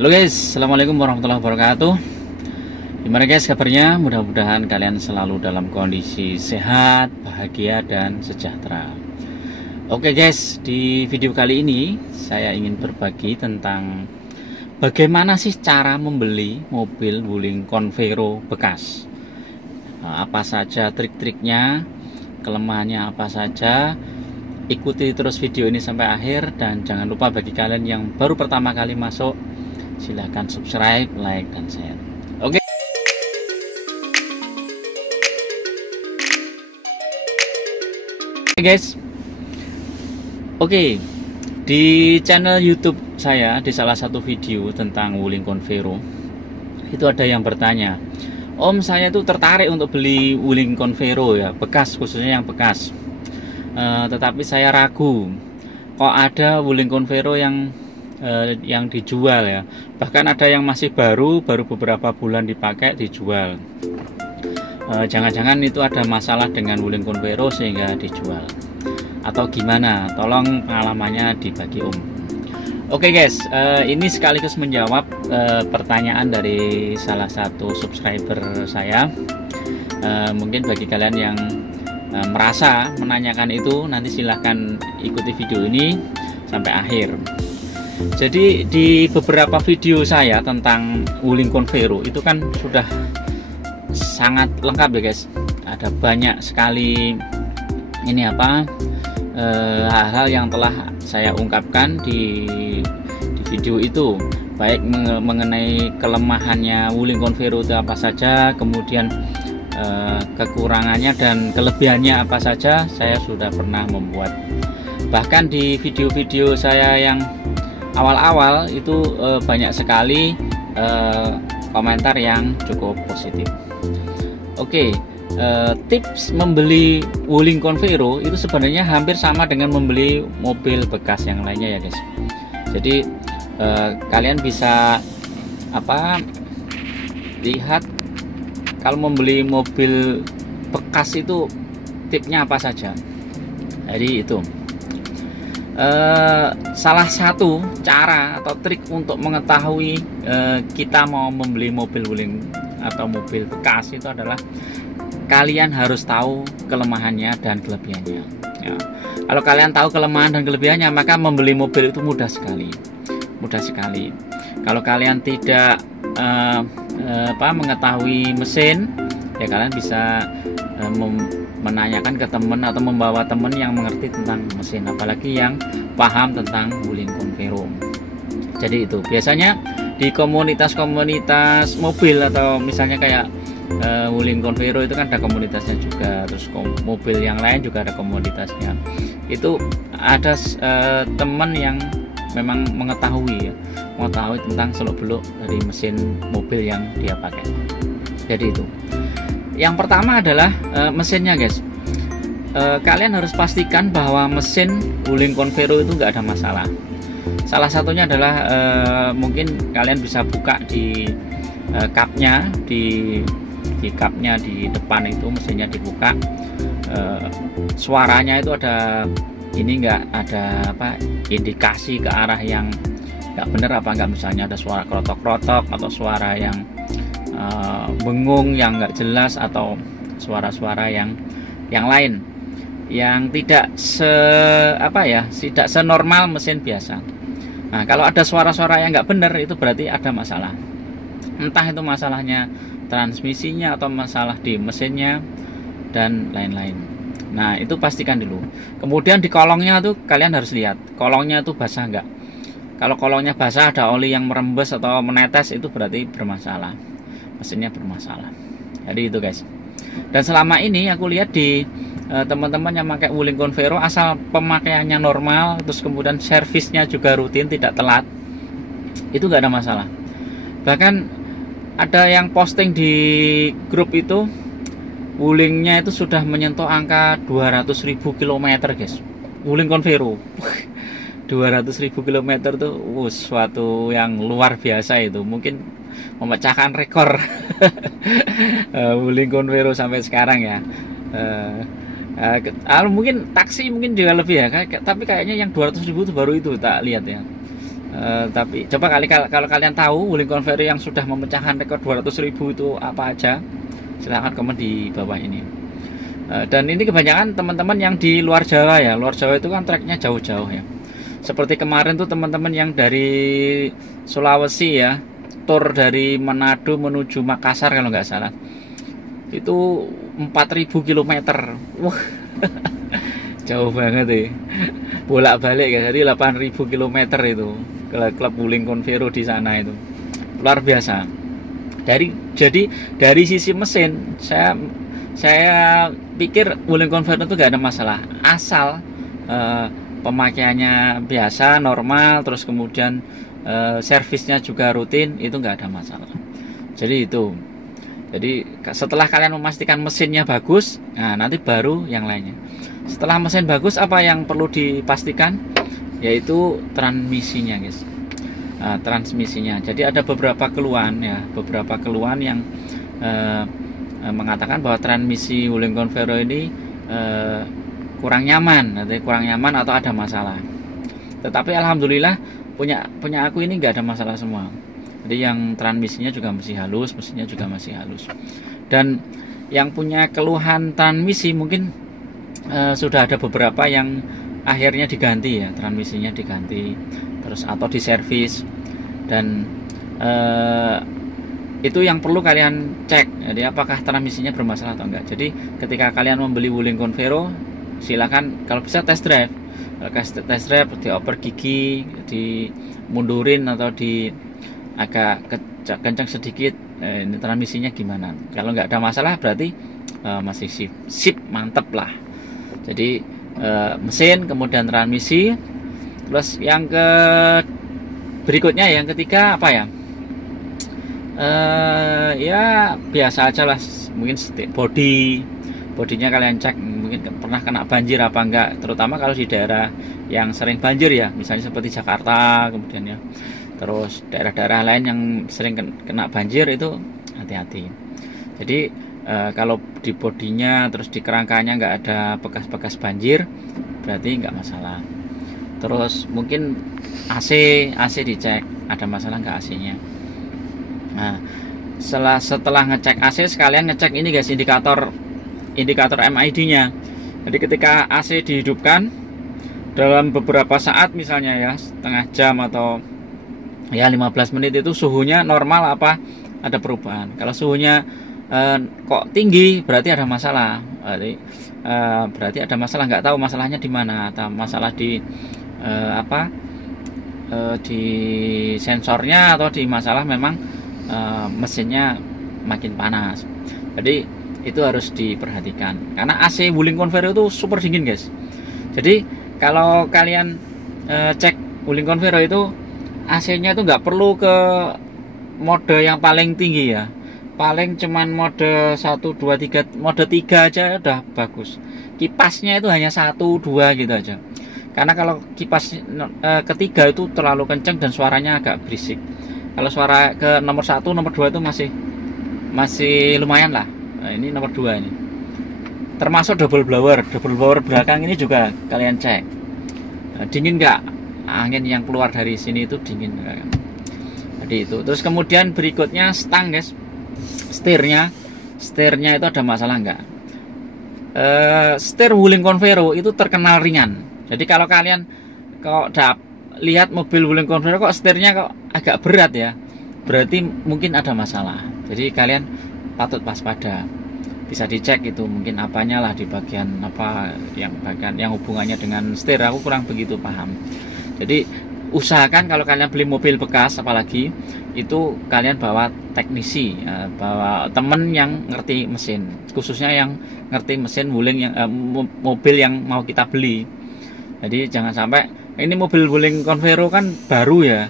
Halo guys, assalamualaikum warahmatullahi wabarakatuh. Gimana guys kabarnya? Mudah-mudahan kalian selalu dalam kondisi sehat, bahagia, dan sejahtera. Oke guys, di video kali ini saya ingin berbagi tentang bagaimana sih cara membeli mobil Wuling Convero bekas. Apa saja trik-triknya, kelemahannya apa saja. Ikuti terus video ini sampai akhir, dan jangan lupa bagi kalian yang baru pertama kali masuk, silahkan subscribe, like, dan share. Oke guys, oke, di channel YouTube saya, di salah satu video tentang Wuling Convero, itu ada yang bertanya, Om, saya itu tertarik untuk beli Wuling Convero ya, bekas, khususnya yang bekas. Tetapi saya ragu, kok ada Wuling Convero yang dijual ya, bahkan ada yang masih baru beberapa bulan dipakai dijual. Jangan-jangan itu ada masalah dengan Wuling Convero sehingga dijual, atau gimana? Tolong pengalamannya dibagi Om. Oke guys, ini sekaligus menjawab pertanyaan dari salah satu subscriber saya. Mungkin bagi kalian yang merasa menanyakan itu, nanti silahkan ikuti video ini sampai akhir. Jadi di beberapa video saya tentang Wuling Convero itu kan sudah sangat lengkap ya guys. Ada banyak sekali ini hal-hal yang telah saya ungkapkan di video itu, baik mengenai kelemahannya Wuling Convero itu apa saja, kemudian kekurangannya dan kelebihannya apa saja, saya sudah pernah membuat. Bahkan di video-video saya yang awal-awal itu banyak sekali komentar yang cukup positif. Oke, tips membeli Wuling Convero itu sebenarnya hampir sama dengan membeli mobil bekas yang lainnya ya guys. Jadi kalian bisa lihat kalau membeli mobil bekas itu tipsnya apa saja. Jadi itu salah satu cara atau trik untuk mengetahui kita mau membeli mobil Wuling atau mobil bekas itu adalah kalian harus tahu kelemahannya dan kelebihannya ya. Kalau kalian tahu kelemahan dan kelebihannya, maka membeli mobil itu mudah sekali. Kalau kalian tidak mengetahui mesin ya, kalian bisa menanyakan ke teman atau membawa teman yang mengerti tentang mesin, apalagi yang paham tentang Wuling Convero. Jadi itu biasanya di komunitas-komunitas mobil, atau misalnya kayak Wuling Convero itu kan ada komunitasnya juga, terus mobil yang lain juga ada komunitasnya. Itu ada teman yang memang mengetahui tentang seluk-beluk dari mesin mobil yang dia pakai. Jadi itu. Yang pertama adalah mesinnya guys. Kalian harus pastikan bahwa mesin Wuling Convero itu nggak ada masalah. Salah satunya adalah mungkin kalian bisa buka di kapnya, di kapnya di depan itu mesinnya dibuka. Suaranya itu ada nggak ada indikasi ke arah yang nggak bener apa enggak, misalnya ada suara krotok-krotok atau suara yang bengung yang nggak jelas, atau suara-suara yang lain yang tidak tidak senormal mesin biasa. Nah, kalau ada suara-suara yang nggak bener, itu berarti ada masalah, entah itu masalahnya transmisinya atau masalah di mesinnya dan lain-lain. Nah, itu pastikan dulu. Kemudian di kolongnya tuh kalian harus lihat kolongnya itu basah nggak. Kalau kolongnya basah, ada oli yang merembes atau menetes, itu berarti bermasalah, mesinnya bermasalah. Jadi itu guys. Dan selama ini aku lihat di teman-teman yang pakai Wuling Convero, asal pemakaiannya normal, terus kemudian servisnya juga rutin, tidak telat, itu nggak ada masalah. Bahkan ada yang posting di grup itu, Wulingnya itu sudah menyentuh angka 200.000 km guys. Wuling Convero 200.000 km tuh suatu yang luar biasa, itu mungkin memecahkan rekor Wuling Convero sampai sekarang ya. Mungkin taksi mungkin juga lebih ya, tapi kayaknya yang 200.000 itu baru itu tak lihat ya. Tapi coba kalau kalian tahu Wuling Convero yang sudah memecahkan rekor 200.000 itu apa aja, silahkan komen di bawah ini. Dan ini kebanyakan teman-teman yang di luar Jawa ya. Luar Jawa itu kan treknya jauh-jauh ya. Seperti kemarin tuh teman-teman yang dari Sulawesi ya, tur dari Manado menuju Makassar kalau nggak salah, itu 4.000 km. Wah, jauh banget ya. Bolak-balik ya, jadi 8.000 km itu klub Wuling Convero di sana itu. Luar biasa. Jadi dari sisi mesin saya pikir Wuling Convero itu gak ada masalah, asal pemakaiannya biasa normal, terus kemudian servisnya juga rutin, itu nggak ada masalah. Jadi setelah kalian memastikan mesinnya bagus, nah nanti baru yang lainnya. Setelah mesin bagus, apa yang perlu dipastikan? Yaitu transmisinya guys. Transmisinya. Jadi ada beberapa keluhan yang mengatakan bahwa transmisi Wuling Convero ini kurang nyaman atau ada masalah. Tetapi alhamdulillah punya aku ini nggak ada masalah semua. Jadi yang transmisinya juga masih halus, mesinnya juga masih halus. Dan yang punya keluhan transmisi mungkin sudah ada beberapa yang akhirnya diganti ya, transmisinya diganti terus atau diservis, dan itu yang perlu kalian cek. Jadi apakah transmisinya bermasalah atau enggak. Jadi ketika kalian membeli Wuling Convero, silakan kalau bisa test drive. Kalau dioper gigi, dimundurin atau di agak kencang sedikit, ini transmisinya gimana. Kalau nggak ada masalah berarti masih sip mantep lah. Jadi mesin, kemudian transmisi, terus yang berikutnya yang ketiga apa ya? Ya biasa aja lah, mungkin bodinya kalian cek, mungkin pernah kena banjir apa enggak, terutama kalau di daerah yang sering banjir ya, misalnya seperti Jakarta, kemudian ya terus daerah-daerah lain yang sering kena banjir, itu hati-hati. Jadi kalau di bodinya terus di kerangkanya nggak ada bekas-bekas banjir, berarti nggak masalah. Terus mungkin AC dicek, ada masalah nggak AC-nya. Nah, setelah ngecek AC, sekalian ngecek ini guys, indikator MID-nya. Jadi ketika AC dihidupkan dalam beberapa saat, misalnya ya setengah jam atau ya 15 menit, itu suhunya normal apa ada perubahan. Kalau suhunya kok tinggi, berarti ada masalah. Berarti ada masalah, nggak tahu masalahnya di mana, atau masalah di di sensornya, atau di masalah memang mesinnya makin panas. Jadi itu harus diperhatikan, karena AC Wuling Convero itu super dingin guys. Jadi kalau kalian cek Wuling Convero itu, AC-nya itu nggak perlu ke mode yang paling tinggi ya, paling cuman mode 1, 2, 3, mode 3 aja udah bagus. Kipasnya itu hanya 1, 2 gitu aja, karena kalau kipas ketiga itu terlalu kenceng dan suaranya agak berisik. Kalau suara ke nomor 1, nomor 2 itu masih lumayan lah. Nah, ini nomor 2 ini. Termasuk double blower belakang ini juga kalian cek. Dingin nggak? Angin yang keluar dari sini itu dingin. Jadi itu. Terus kemudian berikutnya stang guys. Setirnya itu ada masalah nggak? Setir Wuling Convero itu terkenal ringan. Jadi kalau kalian lihat mobil Wuling Convero kok setirnya kok agak berat ya, berarti mungkin ada masalah. Jadi kalian patut waspada. Bisa dicek itu, mungkin apanya lah di bagian apa, bagian yang hubungannya dengan setir. Aku kurang begitu paham. Jadi usahakan kalau kalian beli mobil bekas, apalagi itu kalian bawa teknisi, bawa temen yang ngerti mesin, khususnya yang ngerti mesin Wuling yang mobil yang mau kita beli. Jadi jangan sampai, ini mobil Wuling Convero kan baru ya,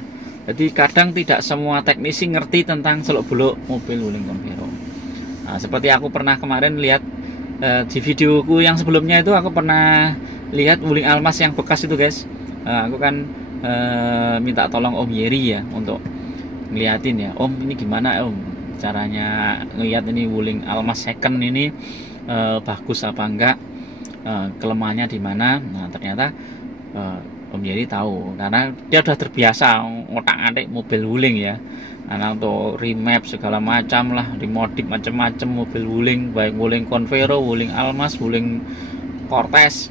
jadi kadang tidak semua teknisi ngerti tentang seluk-beluk mobil Wuling Convero. Nah, seperti aku pernah kemarin lihat di videoku yang sebelumnya itu, aku pernah lihat Wuling Almas yang bekas itu guys. Aku kan minta tolong Om Yeri ya untuk ngeliatin ya, Om ini gimana Om caranya ngeliat ini Wuling Almas second ini bagus apa enggak, kelemahannya di mana. Nah ternyata Om Yeri tahu karena dia udah terbiasa ngotak-ngatik mobil wuling ya. Karena untuk remap segala macam lah, dimodif macam-macam mobil wuling, baik wuling Convero, wuling Almas, wuling Cortez.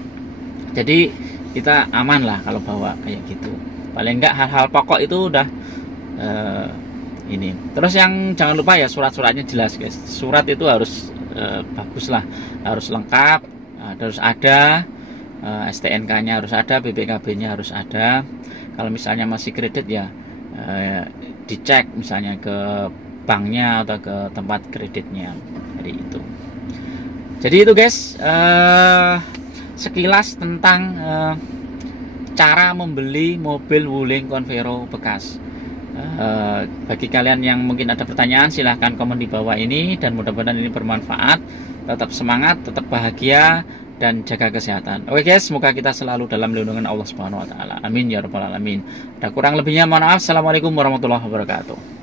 Jadi kita aman lah kalau bawa kayak gitu. Paling enggak hal-hal pokok itu udah ini. Terus yang jangan lupa ya surat-suratnya jelas guys. Surat itu harus bagus lah, harus lengkap, harus ada. STNK-nya harus ada, BPKB-nya harus ada. Kalau misalnya masih kredit ya dicek misalnya ke banknya atau ke tempat kreditnya. Jadi itu. Jadi itu guys, sekilas tentang cara membeli mobil wuling Convero bekas. Bagi kalian yang mungkin ada pertanyaan silahkan komen di bawah ini, dan mudah-mudahan ini bermanfaat. Tetap semangat, tetap bahagia, dan jaga kesehatan. Oke guys, semoga kita selalu dalam lindungan Allah Subhanahu wa taala. Amin ya rabbal alamin. Ada kurang lebihnya mohon maaf. Assalamualaikum warahmatullahi wabarakatuh.